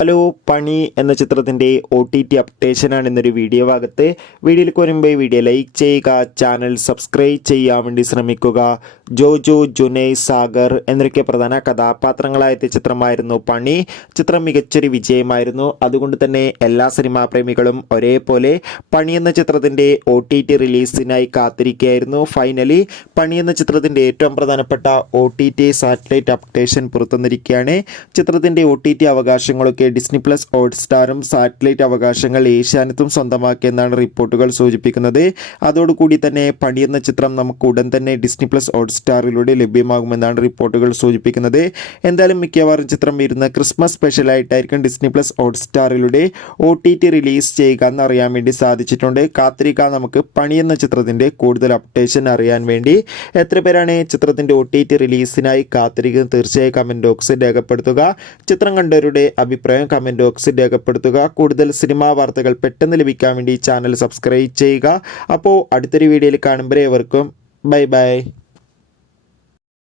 Hello പണി എന്ന ചിത്രത്തിൻ്റെ OTT അപ്ഡേഷനാണ് ഇന്നൊരു വീഡിയോ ഭാഗത്ത്. വീഡിയോയിലേക്ക് വരുമ്പോൾ വീഡിയോ ലൈക്ക് ചെയ്യുക, ചാനൽ സബ്സ്ക്രൈബ് ചെയ്യാൻ വേണ്ടി ശ്രമിക്കുക. ജോജു, ജുനൈ, സാഗർ എന്നൊക്കെ പ്രധാന കഥാപാത്രങ്ങളായ ചിത്രമായിരുന്നു പണി. ചിത്രം മികച്ചൊരു വിജയമായിരുന്നു. അതുകൊണ്ട് തന്നെ എല്ലാ സിനിമാ പ്രേമികളും ഒരേപോലെ പണി എന്ന ചിത്രത്തിൻ്റെ OTT റിലീസിനായി കാത്തിരിക്കുകയായിരുന്നു. ഫൈനലി പണി എന്ന ചിത്രത്തിൻ്റെ ഏറ്റവും പ്രധാനപ്പെട്ട OTT സാറ്റലൈറ്റ് അപ്ഡേഷൻ പുറത്തുവന്നിരിക്കുകയാണ്. ചിത്രത്തിൻ്റെ OTT അവകാശങ്ങളൊക്കെ ഡിസ്നി പ്ലസ് ഹോട്ട്സ്റ്റാറും സാറ്റലൈറ്റ് അവകാശങ്ങൾ ഏഷ്യാനെറ്റും സ്വന്തമാക്കിയെന്നാണ് റിപ്പോർട്ടുകൾ സൂചിപ്പിക്കുന്നത്. അതോടുകൂടി തന്നെ പണി എന്ന ചിത്രം നമുക്ക് ഉടൻ തന്നെ ഡിസ്നി പ്ലസ് ഹോട്ട്സ്റ്റാറിലൂടെ ലഭ്യമാകുമെന്നാണ് റിപ്പോർട്ടുകൾ സൂചിപ്പിക്കുന്നത്. എന്തായാലും മിക്കവാറും ചിത്രം വരുന്ന ക്രിസ്മസ് സ്പെഷ്യലായിട്ടായിരിക്കും ഡിസ്നി പ്ലസ് ഹോട്ട്സ്റ്റാറിലൂടെ OTT റിലീസ് ചെയ്യുക എന്നറിയാൻ വേണ്ടി സാധിച്ചിട്ടുണ്ട്. കാത്തിരിക്കാൻ നമുക്ക് പണി എന്ന ചിത്രത്തിൻ്റെ കൂടുതൽ അപ്ഡേഷൻ അറിയാൻ വേണ്ടി. എത്ര പേരാണ് ചിത്രത്തിൻ്റെ OTT റിലീസിനായി കാത്തിരിക്കുന്നത്? തീർച്ചയായും കമൻറ്റ് ബോക്സിൽ രേഖപ്പെടുത്തുക. ചിത്രം കണ്ടവരുടെ അഭിപ്രായം കമൻറ്റ് ബോക്സിൽ രേഖപ്പെടുത്തുക. കൂടുതൽ സിനിമാ വാർത്തകൾ പെട്ടെന്ന് ലഭിക്കാൻ വേണ്ടി ചാനൽ സബ്സ്ക്രൈബ് ചെയ്യുക. അപ്പോൾ അടുത്തൊരു വീഡിയോയിൽ കാണുമ്പോൾ ഏവർക്കും ബൈ ബൈ.